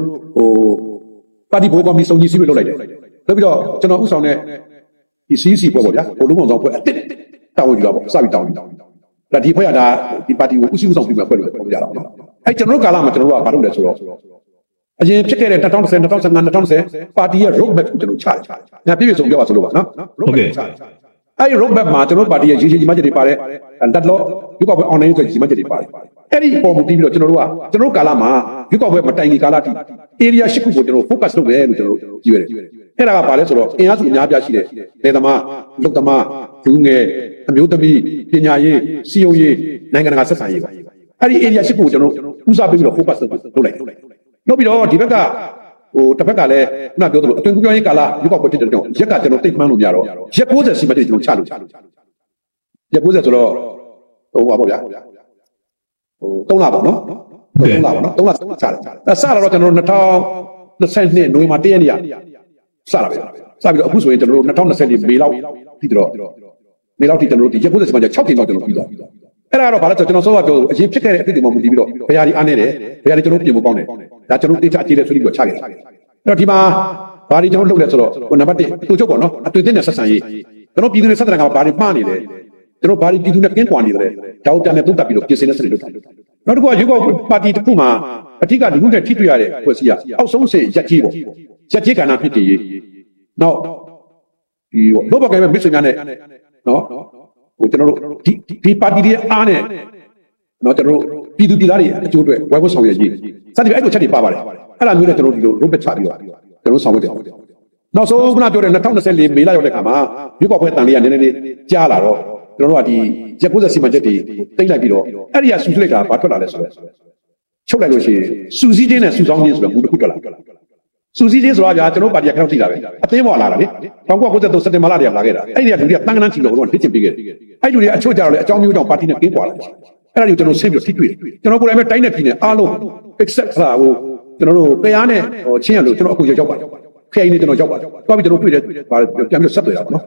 ပါတီဘိုးကော်မတီစုံကြီးစီးပြီးလုပ်လိုက်တယ်လုပ်ပြီးတော့ကျွန်တော်ဥဆောင်တဲ့ဒီ CEC ပွဲပေါ့ဗျာဘိုလ်လုံးဆောင်ပွဲအသစ်တာဝန်ယူတာပေါ့စပြီးတောင်းဒါဒီဖွဲ့ရတာဒီပါတီကိုဥစည်းဥဆောင်ပြီးမှဖွဲ့လို့ပြောကြတာပေါ့အဲကျွန်တော်တို့ကာလမှာကျွန်တော်တို့ကဘာလုပ်လဲဆိုတော့အရင်ဖြစ်ခဲ့တဲ့2010 2015 2010ပါတီရဲ့ road map ကိုကျွန်တော်ချတယ်။ညာပြည့်ပြည့်စုံပြောပါဆိုလို့ပါနော်။ road map အဲဒီ road map မှာကျွန်တော်ပါတီရဲ့ရည်ရှိကြီးမှတ်ချက်တွေပါတယ်။တက်လို့ရွေးကောက်ပွဲ online ဆိုကြီးမှတ်ချက်တွေပါတယ်။အဲ့ဒီအပေါ်မူတည်ပြီးတော့ကျွန်တော်တို့ကာလမှာရွေးကောက်ပွဲမတိုင်ခင်ကာလတိ area 8ခုကိုကျွန်တော် focus လုပ်မယ်လို့ကျွန်တော်ကြည့်ရတယ်။အဲ့ဒါကဘာလဲဆိုတော့အင်အားစုအများပြားရှိတဲ့ဒေသမားလူသမားလူငယ်အမျိုးသမီးပညာရေးစီယုံရေးနိုင်ငံတကာဆက်ဆံရေးပါ။အဲ့ဒီ area 8ခုကိုကျွန်တော်ဦးစားပေးပြီးတော့ focus လုပ်လိုက်နောက်ပြီးတော့ဒီဘက်ကတစ်ဖက်ကလည်းခုနပြောသလိုအသွင်ကူးပြောင်းရေးကာလရွေးကောက်ပွဲဖြစ်တဲ့ကြောင့်ရက်ကကျွန်တော်တိတ်မှန်းလို့မရတော့ရက်60စီမံချက်ကျွန်တော်ချလို့ရက်60ဆိုတော့ပါပေါ့ဗျာ3လပေါ့နော်3လပေါ့နော်3လချတယ်စတော့ကျွန်တော်တို့2022နိုဝင်ဘာ1ရက်နေ့စတာပဲစပြီးတော့အခုဆိုရင်ကျွန်တော်တို့2024မေလောက်ပြီးတော့မေလောက်ထိကျွန်တော်တို့ဒီရက်60စီမံချက်6တင်တော့ကျွန်တော်ပြီးသွားအဲ့ဒါတော့ဘာလဲဆိုကျွန်တော်စောစောပြောအရင်ဖြစ်ခဲ့တဲ့အဖြစ်တွေမှမူတည်ပြီးတော့ဘယ်ဟာဒီအားနေတယ်ဘယ်ဟာဒီကျွန်တော်ပြင်ဖို့ကောင်းတယ်ဒါကျွန်တော်တေချာအခြေလဲဆွေးနွေးပြီးတော့ချခဲ့တာအဲ့တော့ဒီမှာဘာဒီကျွန်တော်လုပ်လဲဆိုတော့နံပါတ်1တူချုပ်ပေါ့နော်အတွေ့အကြုံနဲ့ဆက်ဆံရေးကျွန်တော်ပြည်သူတွေဆက်ဆံကဘာတွေမှားနေလဲကျွန်တော်ဘာဒီပြည်သူနဲ့ကင်းကွာနေတယ်ဒါကိုပြန်နဲ့တုတ်တက်ပြီးတော့ပြင်ဆင်တဲ့စနစ်လုပ်တာနောက်တစ်ခုကရွေးကောက်ပါတီတစ်ခုမှာအထက်ကလူမှုနဲ့ထိတွေ့ရတဲ့ဖွဲ့စည်းရအောက်ဆုံးစေရက်ကြီးပေါ့ရက်ကြီးကဏ္ဍဖြစ်တည်ရေးနောက်ဒီလောဘကဲမဲ့မစ်စင်များနဲ့နော်ကျွန်တော်တို့ဒီပါတီရဲ့အားနဲ့နော်ကျွန်တော်တို့ပြည်သူပြည်သားတွေအကျိုးအတွက်ဝိုင်းဝန်းဆောင်ရွက်ရေးစသဖြင့်အဲ့လိုချက်တွေပါပါတယ်အဲ့ဒါမျိုးနဲ့ကျွန်တော်ဒီလိုရုပ်ပတ်ချပြီးတော့ကျွန်တော်ဆောင်ရွက်တယ်နောက်ဆုံးခုနပြောတဲ့2024မေလရောက်တဲ့ခါမှာရွေးကောက်ပွဲတန်လေးကနည်းနည်းလေးကြားလာတော့ကျွန်တော်တို့ကဒီရက်90စီမံချက်တွေတိတ်လိုက်ပြီးတော့အဲ့ဒီကစူးလိုက်တာဘာထွက်လာလဲဆိုတော့ချုပ်လိုက်လို့ရှိရင်စူစည်းခြင်းနဲ့စူဆောင်းခြင်းဆိုတော့ဘူးတစ်ခုထွက်လာစူစည်းခြင်းဆိုတာကြာကျွန်တော်ပါတီကခက်ထိတာပဲအသေးပေါ်လာတာလေ1993စက်တင်ဘာလတည်းကလာခဲ့တာအဲ့ဒီကလူတွေကတန်းကန်းချီလို့တော့ထိချင်ပေးခဲ့တယ်အဲ့လူတွေအချို့ကြတော့လေအကြောင်းမျိုးကြောင့်ပါတီနဲ့ကင်းကွာလာတယ်အဲ့ဒါကိုကျွန်တော်ဆင်းပြီးထိတွေ့ကျွန်တော်ကိုယ်တိုင်ပဲတိုင်းနဲ့ပြည်နယ်အားလုံး except ဟာကိုကျွန်တော်တို့တရားနဲ့ချင်းရလို့ကျွန်တော်အခုရောက်ပါတယ်ခရိုင်နဲ့ကျွန်တော်ရောက်ပါတယ်တွားပြီးကျွန်တော်တွေ့တယ်ပြန်ပြီးဆက်တွေ့တာပေါ့နော်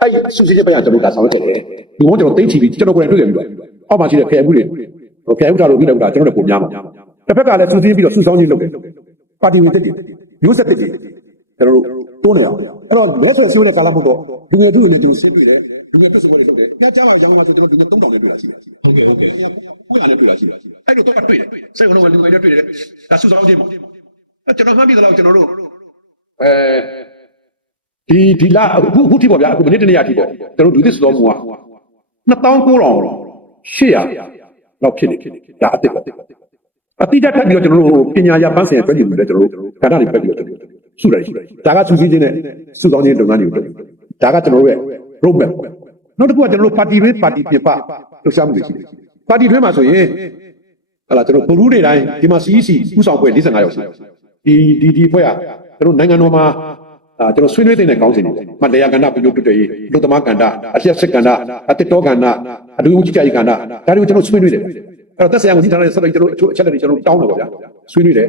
အဲ့ဒီစူစီချင်းပိုင်းကကျွန်တော်ကဆောင်ရွက်ခဲ့တယ်ဒီဘုံကျွန်တော်သိချီပြီးကျွန်တော်ကိုယ်တိုင်တွေ့ခဲ့ပြီးတော့အောက်မှာရှိတဲ့ခရိုင်မှုတွေခရိုင်ဥထားလို့ပြီးတော့ကျွန်တော်တို့ပုံများမှာတစ်ဖက်ကလည်းစူစီပြီးတော့စူဆောင်းချင်းလုပ်တယ်ပါတီဝင်တက်တယ်မျိုးဆက်တက်တယ်ကျွန်တော်တို့တွန်းနေအောင်အဲ့တော့မဲဆွဲစီးဝင်တဲ့ကာလမို့တော့လူငယ်တို့နဲ့ကျွန်တော်ဆင်းတွေ့တယ်လူငယ်တွေ့ဆိုပွဲတွေလုပ်တယ်ညကြားမှာရောင်းမှာဆိုကျွန်တော်လူငယ်3000နဲ့တွေ့တာရှိတယ်ဟုတ်ကဲ့900နဲ့တွေ့တာရှိတယ်အဲ့လိုတော့တွေ့တယ်စိတ်ကတော့လူငယ်တွေတွေ့တယ်ဒါစူဆောင်းခြင်းပေါ့ကျွန်တော်မှတ်ပြီးတော့ကျွန်တော်တို့ဒီလာအခုထိပေါ့ဗျာအခုမနေ့တနေ့အထိပေါ့ကျွန်တော်တို့ဒီသစ်စောမှုက2900လောက်ဖြစ်နေဒါအစ်စ်ပေါ့အတိအကျထပ်ပြီးတော့ကျွန်တော်တို့ပညာရပန်းဆိုင်အတွက်ကြည့်လို့လည်းကျွန်တော်တို့ခန္ဓာတွေပဲပြီးတော့စုရတယ်ဒါကစူးစီးခြင်းနဲ့စုဆောင်းခြင်းလုပ်ငန်းတွေကိုလုပ်ဒါကကျွန်တော်တို့ရဲ့ road map နောက်တစ်ခုကကျွန်တော်တို့ပါတီတွင်းပါတီပြပလှုပ်ရှားမှုတွေရှိတယ်ပါတီတွင်းမှာဆိုရင်ဟလာကျွန်တော်ဘုရုတွေတိုင်းဒီမှာ CEC ဥဆောင်ပွဲ45ရောက်ရှိတယ်ဒီဖွဲ့ကကျွန်တော်နိုင်ငံတော်မှာကျွန်တော်ဆွေးနွေးတဲ့ကောင်းစဉ်တွေမတရားကဏ္ဍပြုတ်တွေ့ရေးလူသမားကဏ္ဍအလျက်စစ်ကဏ္ဍအတစ်တော်ကဏ္ဍအဒုဥကြည်ကဏ္ဍဒါတွေကိုကျွန်တော်ဆွေးနွေးတယ်အဲ့တော့သက်ဆိုင်ရာဝန်ကြီးဌာနရဲ့ဆက်လက်ကျွန်တော်အချက်လက်တွေကျွန်တော်တောင်းတယ်ပေါ့ဗျာဆွေးနွေးတယ်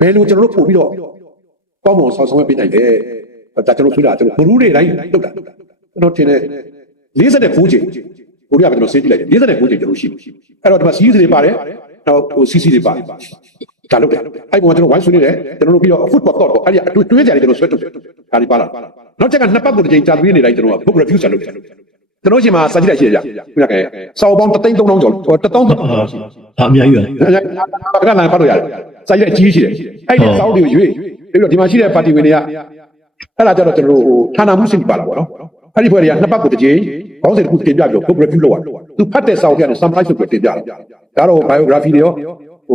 ဘယ်လိုကျွန်တော်တို့ပို့ပြီးတော့ကောင်းမွန်ဆောင်ရွက်ပေးနိုင်တယ်ဒါကျွန်တော်ဆွေးတာကျွန်တော်ဘုရုတွေတိုင်းလုပ်တာကျွန်တော်ထင်တယ်49ချိန်ဘုရုကကျွန်တော်စေးကြည့်လိုက်တယ်49ချိန်ကျွန်တော်ရှိအဲ့တော့ဒီမှာ CEC တွေပါတယ်နောက်CC တွေပါတယ်ဒါလုပ်တယ်အဲ့ပုံကကျွန်တော်ဝိုင်းဆွေးနေတယ်ကျွန်တော်တို့ပြီးတော့ football court ပေါ့အဲ့ဒီတွေးကြတယ်ကျွန်တော်ဆွဲထုတ်တယ်ဒါဒီပါလာနောက်ချက်ကနှစ်ပတ်ကိုတစ်ချိန်ကြာပြီးနေတိုင်းကျွန်တော်က book review ဆက်လုပ်တယ်ကျွန်တော်ရှင်မှာစာကြည့်လိုက်ရှိရကြခုနကစာအုပ်ပေါင်း3,300ကျော်1000အများကြီးပါကလန်ဖတ်လို့ရတယ်စာကြည့်လိုက်ကြီးရှိတယ်အဲ့ဒီစာအုပ်တွေကိုရွေးပြီးတော့ဒီမှာရှိတဲ့ပါတီဝင်တွေကအဲ့ဒါကြတော့ကျွန်တော်တို့ဌာနမှုစင်ပါလာပေါ့နော်အဲ့ဒီဖွဲ့တွေကနှစ်ပတ်ကိုတစ်ချိန်ခေါင်းစဉ်တစ်ခုတင်ပြပြီးတော့ book review လုပ်ရတယ်သူဖတ်တဲ့စာအုပ်ကနေ summarize လုပ်ပြီးတင်ပြတယ်ဒါတော့ biography တွေရော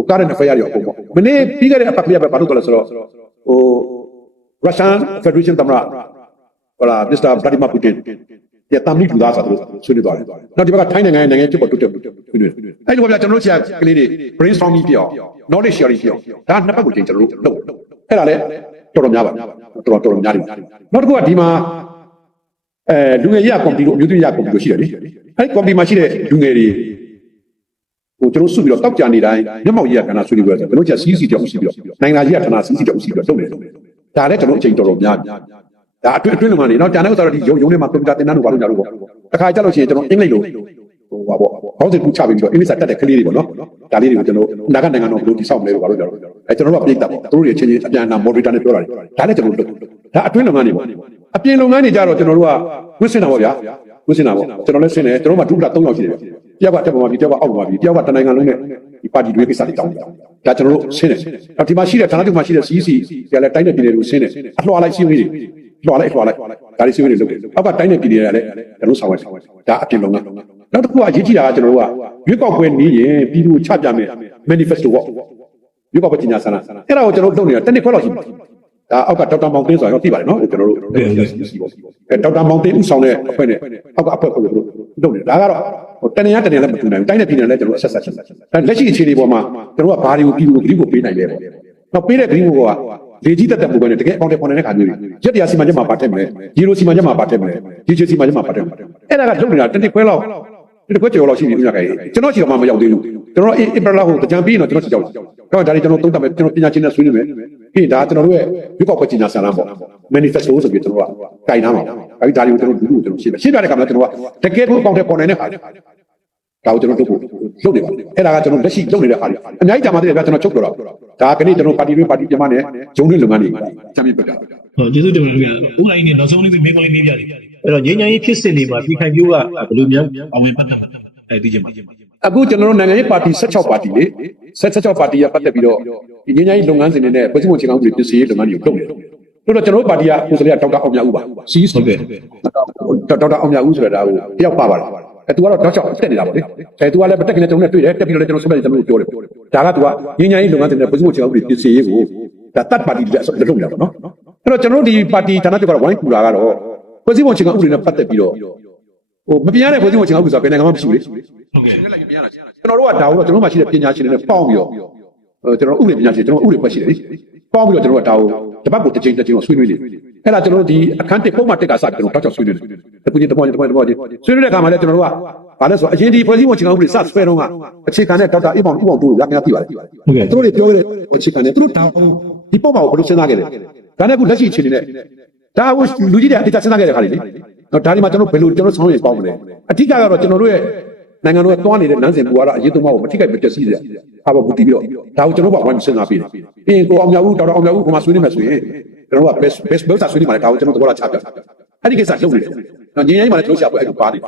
current affair တွေရောပုံပေါ့မနေ့ပြီးခဲ့တဲ့အပတ်ကလေးပဲဘာလို့တော့လဲဆိုတော့Russian Federation သမ္မတဟလာ Mr. Vladimir Putin ရဲ့တမ်လီထူသားဆိုတော့ဆွေးနွေးသွားတယ်နောက်ဒီဘက်ကထိုင်းနိုင်ငံဖြစ်ပေါ်တိုးတက်ဆွေးနွေးအဲ့ဒီကကျွန်တော်တို့ဆရာကလေးတွေ brainstorming ပြော knowledge sharing ပြောဒါနှစ်ပတ်ကိုချိန်ကျွန်တော်တို့လုပ်အဲ့ဒါလည်းတော်တော်များပါတော်တော်များတယ်နောက်တစ်ခုကဒီမှာလူငယ်ရကွန်ပျူတာအမျိုးသမီးရကွန်ပျူတာရှိတယ်လေအဲ့ဒီကွန်ပျူတာမှာရှိတဲ့လူငယ်တွေကျွန်တော်စုပြီးတော့တောက်ကြနေတိုင်းမျက်မှောက်ကြီးကခဏဆွေးနွေးပြောတယ်ဘယ်လိုချက် CC တောက်ရှိပြီးတော့နိုင်ငံကြီးကခဏ CC တောက်ရှိပြီးတော့လုပ်နေတယ်ဒါလည်းကျွန်တော်အချိန်တော်တော်များ ဒါအတွင်းလုံကနေနော်ကျန်တဲ့ဥစ္စာတော့ဒီရုံထဲမှာကွန်ပျူတာသင်တန်းတို့ဘာလို့ညာလို့ပေါ့တခါကြလို့ရှိရင်ကျွန်တော်အင်္ဂလိပ်လိုဟိုပါပေါ့ခေါင်းစဉ်ပူချပြီးတော့အင်္ဂလိပ်စာတက်တဲ့ကလေးတွေပေါ့နော်ဒါလေးတွေကိုကျွန်တော်နာဂနိုင်ငံတော်ဘယ်လိုတိဆောက်မလဲလို့ဘာလို့ညာလို့ကျွန်တော်တို့ကပြိတ္တာပေါ့သူတို့တွေချင်းချင်းအပြန်အလှန် moderator နဲ့ပြောတာလေဒါလည်းကျွန်တော်တို့ဒါအတွင်းလုံကနေပေါ့အပြင်လုံကနေကြတော့ကျွန်တော်တို့ကဝစ်စင်တာပေါ့ဗျာဝစ်စင်တာပေါ့ကျွန်တော်လည်းဆင်းတယ်ကျွန်တော်မှဒုတိယ3ယောက်ရှိတယ်ဗျတယောက်ကတက်ပေါ်မှာပြီးတယောက်ကအောက်ပေါ်မှာပြီးတယောက်ကတနိုင်ငံလုံးနဲ့ဒီပါတီတွေကိစ္စတွေတောင်းတယ်ဒါကျွန်တော်တို့ဆင်းတယ်နောက်ဒီမှာရှိတဲ့ဌာနချုပ်မှာရှိတဲ့ CEC ကလည်းတိုင်းနယ်ပြည်နယ်ကိုဆင်းတယ်အလှော်လိုက်စီးဝေးတွေလွှာလိုက်ဒါလေးစီးဝေးတွေလုပ်တယ်အောက်ကတိုင်းနယ်ပြည်နယ်ကလည်းကျွန်တော်ဆောင်ရွက်ဒါအပြင်လုံကနောက်တစ်ခုအရေးကြီးတာကကျွန်တော်တို့ကရွေးကောက်ပွဲနေရင်ပြည်သူချပြမယ် manifesto ပေါ့ရွေးကောက်ပွဲကြီးညာဆန္ဒအဲ့ဒါကိုကျွန်တော်တို့လုပ်နေတာတစ်နှစ်ခွဲလောက်ရှိပြီဒါအောက်ကဒေါက်တာမောင်သိန်းဆိုတော့သိပါတယ်နော်ကျွန်တော်တို့ဒေါက်တာမောင်သိန်းဦးဆောင်တဲ့အဖွဲ့နဲ့အောက်ကအဖွဲ့ကိုလုပ်နေတာဒါကတော့တနေရလည်းမတူနိုင်ဘူးတိုင်းနယ်ပြည်နယ်လည်းကျွန်တော်အဆက်ဆက်ချက်ဒါလက်ရှိအခြေအနေပေါ်မှာကျွန်တော်ကဘာတွေကိုပြည်သူကိုဂရုကိုပေးနိုင်လဲပေါ့နောက်ပေးတဲ့ဂရုကိုကလေကြီးတက်ပုံပဲနဲ့တကယ်အောင်းတဲ့ပေါ်နေတဲ့ခါမျိုးတွေရက်တရားစီမံချက်မှာပါထည့်မလဲဂျီရိုစီမံချက်မှာပါထည့်မလဲဂျီချီစီမံချက်မှာပါထည့်မလဲအဲ့ဒါကလုပ်နေတာတစ်နှစ်ခွဲလောက်တစ်ခွဲကျော်လောက်ရှိပြီဥညာခိုင်ကျွန်တော်ချီတော့မှမရောက်သေးဘူးကျွန်တော်ဧပြီလကိုကြံပြီးတော့ကျွန်တော်ချီရောက်လာတော့ဒါလေးကျွန်တော်သုံးသပ်မယ်ကျွန်တော်ပညာရှင်နဲ့ဆွေးနွေးမယ်ပြီးဒါကျွန်တော်တို့ရဲ့ရွေးကောက်ပွဲကြီးညာဆန္ဒပေါ့ manifesto ဆိုပြီးကျွန်တော်ကတိုင်ထားမှာအဲဒီဒါလေးကိုကျွန်တော်လူလူကျွန်တော်ရှင်းပြတဲ့အခါမှာကျွန်တော်ကတကယ်ကိုအကောင့်ထဲပေါ်နေတဲ့ခါဒါကိုကျွန်တော်တို့လုပ်နေပါအဲ့ဒါကကျွန်တော်လက်ရှိလုပ်နေတဲ့ခါတွေအများကြီးကြာမှတည်းကကျွန်တော်ချုပ်တော့ဒါကနေ့ကျွန်တော်ပါတီတွင်းပါတီပြမနဲ့ဂျုံတွင်းလုပ်ငန်းတွေချမ်းမြေပြပြဟုတ်ကျေးဇူးတင်ပါတယ်ခင်ဗျာဥက္ကဋ္ဌကြီးနဲ့နောက်ဆုံးလေးမေးခွန်းလေးမေးပြလိမ့်အဲ့တော့ငြိမ်းချမ်းရေးဖြစ်စဉ်တွေမှာပြည်ခိုင်မျိုးကဘယ်လိုများအဝင်ပတ်သက်မှာသိချင်ပါအခုကျွန်တော်တို့နိုင်ငံရေးပါတီ16ပါတီလေ16ပါတီကပတ်သက်ပြီးတော့ဒီငြိမ်းချမ်းရေးလုပ်ငန်းစဉ်တွေနဲ့ပြည်သူ့အခြေခံဥပဒေပြင်ဆင်ရေးလုပ်ငန်းတွေကိုလုပ်နေတယ်တို့တော့ကျွန်တော်တို့ပါတီကကိုယ်စားလှယ်ဒေါက်တာအောင်မြတ်ဦးပါစီးဟုတ်ကဲ့ဒေါက်တာအောင်မြတ်ဦးဆိုတာဒါကိုတယောက်ပါပါတယ်သူကတော့တော့ချောက်တက်နေတာပေါ့လေသူကလည်းမတက်ကလေးကျွန်တော်နဲ့တွေ့တယ်တက်ပြီးတော့လည်းကျွန်တော်ဆက်ပြီးကျွန်တော်ပြောတယ်ဒါကသူကငင်းညာရေးလုပ်ငန်းတွေနဲ့ပြည်သူ့အခြေခံဥပဒေပြင်ဆင်ရေးကိုဒါတတ်ပါတီတွေလုပ်နေတာပေါ့နော်အဲ့တော့ကျွန်တော်တို့ဒီပါတီဌာနချုပ်ကတော့ဝိုင်းကူတာကတော့ပြည်သူ့အခြေခံဥပဒေနဲ့ပတ်သက်ပြီးတော့မပြရတဲ့ပြည်သူ့အခြေခံဥပဒေဆိုတာဘယ်နိုင်ငံမှမရှိဘူးလေဟုတ်ကဲ့လည်းပြရတာကျွန်တော်တို့ကဒါကိုတော့ကျွန်တော်မှရှိတဲ့ပညာရှင်တွေနဲ့ပေါင်းပြီးတော့ကျွန်တော်ဥပဒေပညာရှင်ကျွန်တော်ဥပဒေဖွဲ့ရှိတယ်လေပေါင်းပြီးတော့ကျွန်တော်ကဒါကိုတပတ်ကိုတစ်ချိန်တော့ဆွေးနွေးနေအဲ့ဒါကျွန်တော်တို့ဒီအခန်းတစ်ပုံမှတက်ကစပြီးကျွန်တော်တောက်ချောက်ဆွေးနွေးတယ်တခုချင်းတပွားချင်းဆွေးနွေးတဲ့အခါမှာလည်းကျွန်တော်တို့ကဘာလဲဆိုအရင်ဒီဖွဲ့စည်းပုံအခြေခံဥပဒေစဆွဲတော့ကအခြေခံတဲ့ဒေါက်တာအေးပေါင်တို့ရခင်ဗျားသိပါတယ်ဟုတ်ကဲ့သူတို့တွေပြောခဲ့တဲ့အခြေခံနဲ့သူတို့ဒါဒီပုံမှာကိုဘယ်လိုစဉ်းစားခဲ့လဲဒါနဲ့အခုလက်ရှိအခြေအနေနဲ့ဒါကိုလူကြီးတွေအတိအကျစဉ်းစားခဲ့တဲ့ခါလေးလေတော့ဒါဒီမှာကျွန်တော်ဘယ်လိုကျွန်တော်ဆောင်းရည်ပေါင်းမလဲအဓိကကတော့ကျွန်တော်တို့ရဲ့နိုင်ငံတော်ကတွန်းနေတဲ့နန်းစင်ဘူဝါဒအရေးသုံးပါးကိုမထိခိုက်မပျက်စီးတဲ့အားပေါ်ပူတည်ပြီးတော့ဒါကိုကျွန်တော်ကဝိုင်းစဉ်းစားပြီးတယ်ပြီးရင်ကိုအောင်မြတ်ဦးဒေါက်တာအောင်မြတ်ဦးကမှဆွေးနွေးမယ်ဆိုရင်ကျွန်တော်က best ဘယ်စာဆွေးနွေးမှာလဲဒါကိုကျွန်တော်သဘောထားချပြအဲ့ဒီကိစ္စလုပ်နေတယ်။ငြိမ်းချမ်းရေးမှာလည်းကျွန်တော်ရှာပွဲအဲ့လိုပါနေ